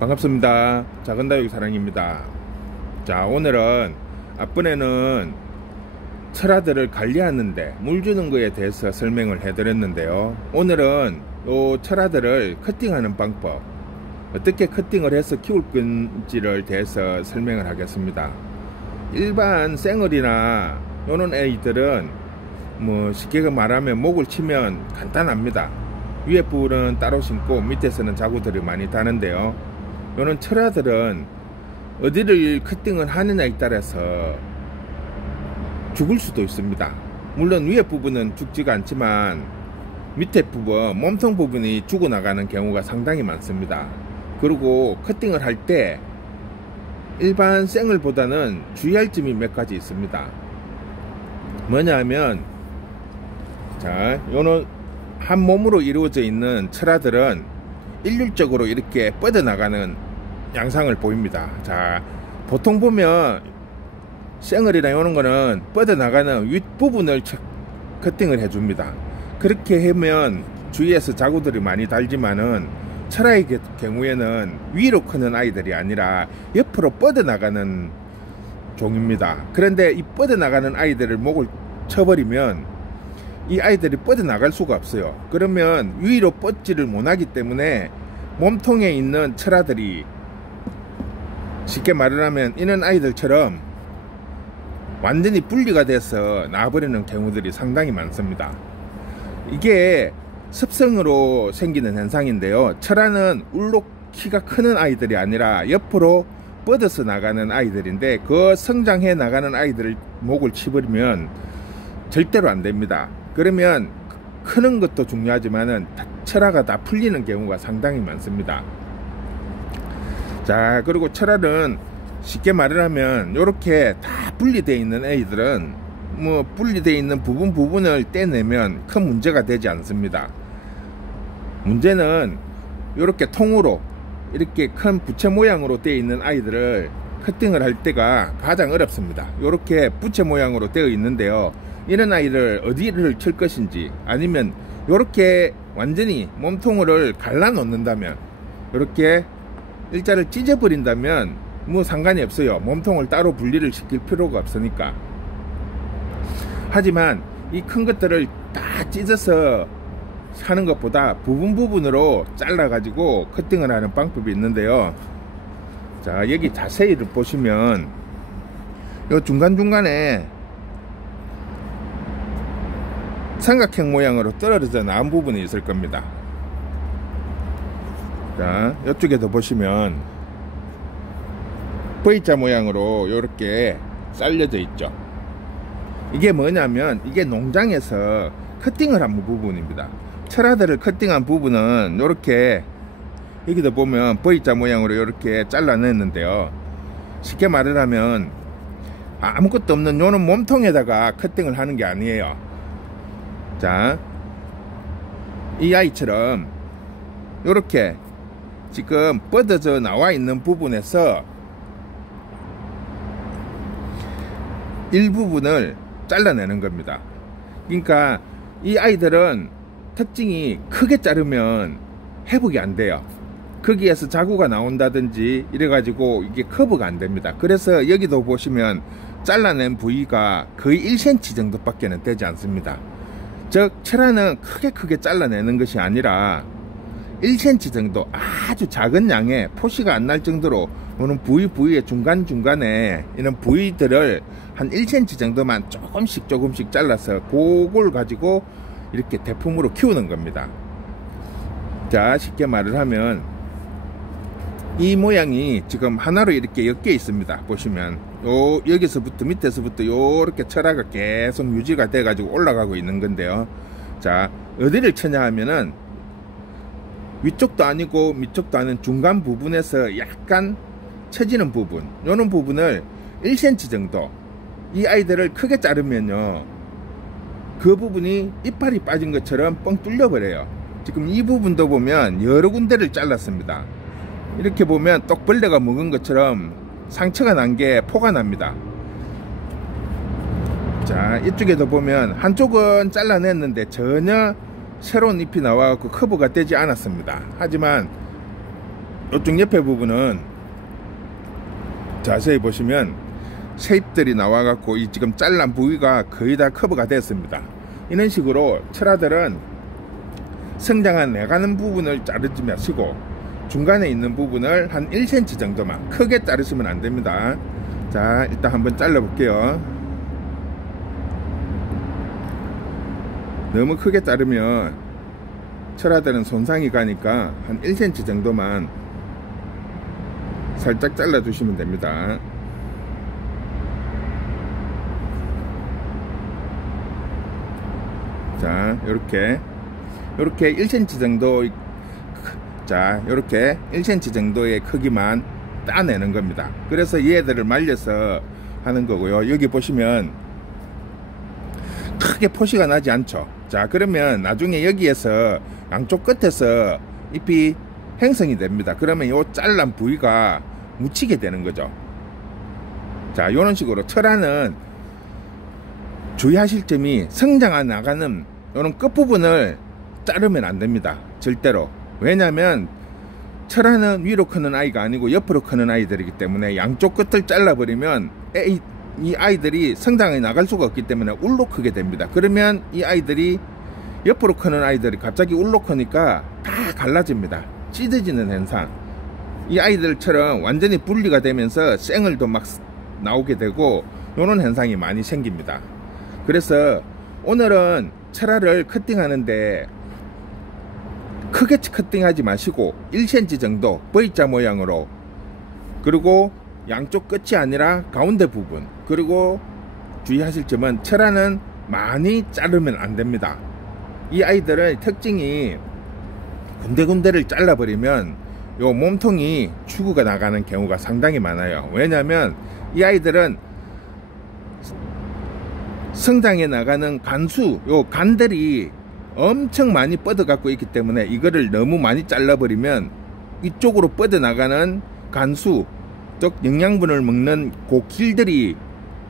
반갑습니다. 작은다육 사랑입니다. 자, 오늘은 앞번에는 철화들을 관리하는데 물 주는 거에 대해서 설명을 해드렸는데요. 오늘은 이 철화들을 커팅하는 방법, 어떻게 커팅을 해서 키울 건지를 대해서 설명을 하겠습니다. 일반 생얼이나 요런 애들은 쉽게 말하면 목을 치면 간단합니다. 위에 부분은 따로 심고 밑에서는 자구들이 많이 다는데요. 요런 철화들은 어디를 커팅을 하느냐에 따라서 죽을 수도 있습니다. 물론 위에 부분은 죽지가 않지만 밑에 부분, 몸통 부분이 죽어나가는 경우가 상당히 많습니다. 그리고 커팅을 할 때 일반 생얼보다는 주의할 점이 몇 가지 있습니다. 뭐냐 하면, 자, 요는 한 몸으로 이루어져 있는 철화들은 일률적으로 이렇게 뻗어나가는 양상을 보입니다. 자, 보통 보면 생얼이나 이런 거는 뻗어나가는 윗부분을 커팅을 해줍니다. 그렇게 하면 주위에서 자구들이 많이 달지만은 철화의 경우에는 위로 크는 아이들이 아니라 옆으로 뻗어나가는 종입니다. 그런데 이 뻗어나가는 아이들을 목을 쳐버리면 이 아이들이 뻗어나갈 수가 없어요. 그러면 위로 뻗지를 못하기 때문에 몸통에 있는 철화들이, 쉽게 말을 하면 이런 아이들처럼 완전히 분리가 돼서 나와버리는 경우들이 상당히 많습니다. 이게 습성으로 생기는 현상인데요. 철화는 울록 키가 크는 아이들이 아니라 옆으로 뻗어서 나가는 아이들인데, 그 성장해 나가는 아이들을 목을 치버리면 절대로 안 됩니다. 그러면 크는 것도 중요하지만은 철화가 다 풀리는 경우가 상당히 많습니다. 자, 그리고 철화는 쉽게 말을 하면 이렇게 다 분리되어 있는 애들은 분리되어 있는 부분을 떼내면 큰 문제가 되지 않습니다. 문제는 이렇게 통으로 이렇게 큰 부채 모양으로 되어 있는 아이들을 커팅을 할 때가 가장 어렵습니다. 이렇게 부채 모양으로 되어 있는데요, 이런 아이를 어디를 칠 것인지, 아니면 이렇게 완전히 몸통을 갈라 놓는다면, 이렇게 일자를 찢어버린다면 상관이 없어요. 몸통을 따로 분리를 시킬 필요가 없으니까. 하지만 이 큰 것들을 다 찢어서 하는 것보다 부분으로 잘라 가지고 커팅을 하는 방법이 있는데요. 자, 여기 자세히 보시면 요 중간중간에 삼각형 모양으로 떨어져 나온 부분이 있을 겁니다. 자, 이쪽에도 보시면 V자 모양으로 이렇게 잘려져 있죠. 이게 뭐냐면, 이게 농장에서 커팅을 한 부분입니다. 철화들을 커팅한 부분은 이렇게, 여기도 보면 V자 모양으로 이렇게 잘라냈는데요. 쉽게 말을 하면 아무것도 없는 요는 몸통에다가 커팅을 하는 게 아니에요. 자, 이 아이처럼 이렇게 지금 뻗어져 나와 있는 부분에서 일부분을 잘라내는 겁니다. 그러니까 이 아이들은 특징이 크게 자르면 회복이 안 돼요. 거기에서 자구가 나온다든지 이래가지고 이게 커버가 안 됩니다. 그래서 여기도 보시면 잘라낸 부위가 거의 1cm 정도밖에 되지 않습니다. 즉, 철화는 크게 잘라내는 것이 아니라 1cm 정도, 아주 작은 양의 표시가 안 날 정도로 오는 부위의 중간중간에 이런 부위들을 한 1cm 정도만 조금씩 잘라서 그걸 가지고 이렇게 대품으로 키우는 겁니다. 자, 쉽게 말을 하면 이 모양이 지금 하나로 이렇게 엮여 있습니다. 보시면 여기서부터 밑에서부터 요렇게 철화가 계속 유지가 돼 가지고 올라가고 있는 건데요. 자, 어디를 쳐냐 하면은 위쪽도 아니고 밑쪽도 아닌 중간 부분에서 약간 처지는 부분, 요런 부분을 1cm 정도, 이 아이들을 크게 자르면요, 그 부분이 이빨이 빠진 것처럼 뻥 뚫려 버려요. 지금 이 부분도 보면 여러 군데를 잘랐습니다. 이렇게 보면 떡벌레가 먹은 것처럼 상처가 난 게 포가 납니다. 자, 이쪽에도 보면 한쪽은 잘라냈는데 전혀 새로운 잎이 나와갖고 커버가 되지 않았습니다. 하지만 이쪽 옆에 부분은 자세히 보시면 쉐입들이 나와 갖고 이 지금 잘란 부위가 거의 다 커버가 됐습니다. 이런 식으로 철화들은 성장한 나가는 부분을 자르지 마시고 중간에 있는 부분을 한 1cm 정도만 크게 자르시면 안 됩니다. 자, 일단 한번 잘라 볼게요. 너무 크게 자르면 철화들은 손상이 가니까 한 1cm 정도만 살짝 잘라 주시면 됩니다. 자, 요렇게 1cm 정도, 자, 요렇게 1cm 정도의 크기만 따내는 겁니다. 그래서 얘들을 말려서 하는 거고요. 여기 보시면 크게 포시가 나지 않죠. 자, 그러면 나중에 여기에서 양쪽 끝에서 잎이 형성이 됩니다. 그러면 요 잘란 부위가 묻히게 되는 거죠. 자, 요런 식으로 철화는 주의하실 점이 성장해 나가는 요런 끝부분을 자르면 안 됩니다. 절대로. 왜냐면 철화는 위로 크는 아이가 아니고 옆으로 크는 아이들이기 때문에 양쪽 끝을 잘라버리면 이 아이들이 성장해 나갈 수가 없기 때문에 울로 크게 됩니다. 그러면 이 아이들이 옆으로 크는 아이들이 갑자기 울로 크니까 다 갈라집니다. 찢어지는 현상. 이 아이들처럼 완전히 분리가 되면서 쌩얼도 막 나오게 되고 이런 현상이 많이 생깁니다. 그래서 오늘은 철화를 커팅하는데 크게 커팅하지 마시고 1cm 정도 V자 모양으로, 그리고 양쪽 끝이 아니라 가운데 부분, 그리고 주의하실 점은 철화는 많이 자르면 안 됩니다. 이 아이들의 특징이 군데군데를 잘라버리면 요 몸통이 추구가 나가는 경우가 상당히 많아요. 왜냐하면 이 아이들은 성장해 나가는 간수, 요 간들이 엄청 많이 뻗어 갖고 있기 때문에 이거를 너무 많이 잘라버리면 이쪽으로 뻗어 나가는 간수, 즉 영양분을 먹는 그 길들이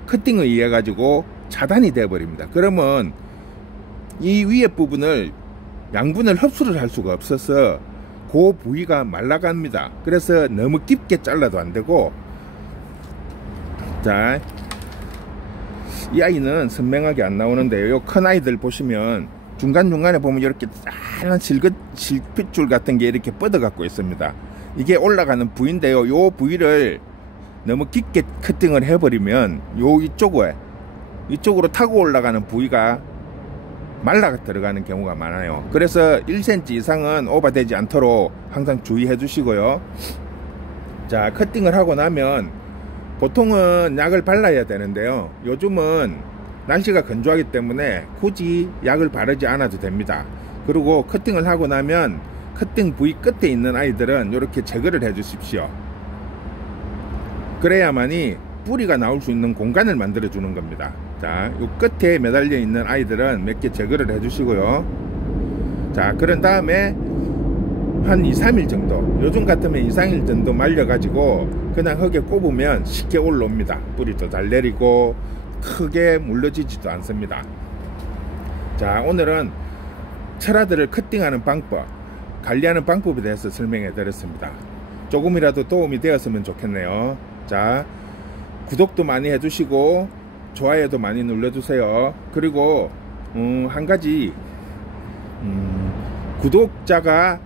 커팅에 의해 가지고 차단이 되어 버립니다. 그러면 이 위에 부분을 양분을 흡수를 할 수가 없어서 그 부위가 말라갑니다. 그래서 너무 깊게 잘라도 안 되고, 자, 이 아이는 선명하게 안 나오는데 요 큰 아이들 보시면 중간중간에 보면 이렇게 작은 실핏줄 같은 게 이렇게 뻗어 갖고 있습니다. 이게 올라가는 부위인데요. 요 부위를 너무 깊게 커팅을 해버리면 요 이쪽으로 타고 올라가는 부위가 말라 들어가는 경우가 많아요. 그래서 1cm 이상은 오버되지 않도록 항상 주의해 주시고요. 자, 커팅을 하고 나면 보통은 약을 발라야 되는데요. 요즘은 날씨가 건조하기 때문에 굳이 약을 바르지 않아도 됩니다. 그리고 커팅을 하고 나면 커팅 부위 끝에 있는 아이들은 이렇게 제거를 해 주십시오. 그래야만이 뿌리가 나올 수 있는 공간을 만들어 주는 겁니다. 자, 요 끝에 매달려 있는 아이들은 몇 개 제거를 해 주시고요. 자, 그런 다음에 한 2-3일 정도, 요즘 같으면 2-3일 정도 말려 가지고 그냥 흙에 꼽으면 쉽게 올라옵니다. 뿌리도 잘 내리고 크게 물러지지도 않습니다. 자, 오늘은 철화들을 커팅하는 방법, 관리하는 방법에 대해서 설명해 드렸습니다. 조금이라도 도움이 되었으면 좋겠네요. 자, 구독도 많이 해주시고 좋아요도 많이 눌러주세요. 그리고 한 가지, 구독자가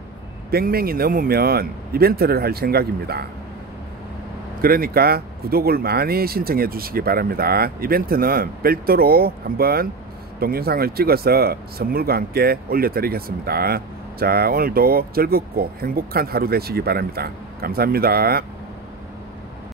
100명이 넘으면 이벤트를 할 생각입니다. 그러니까 구독을 많이 신청해 주시기 바랍니다. 이벤트는 별도로 한번 동영상을 찍어서 선물과 함께 올려드리겠습니다. 자, 오늘도 즐겁고 행복한 하루 되시기 바랍니다. 감사합니다.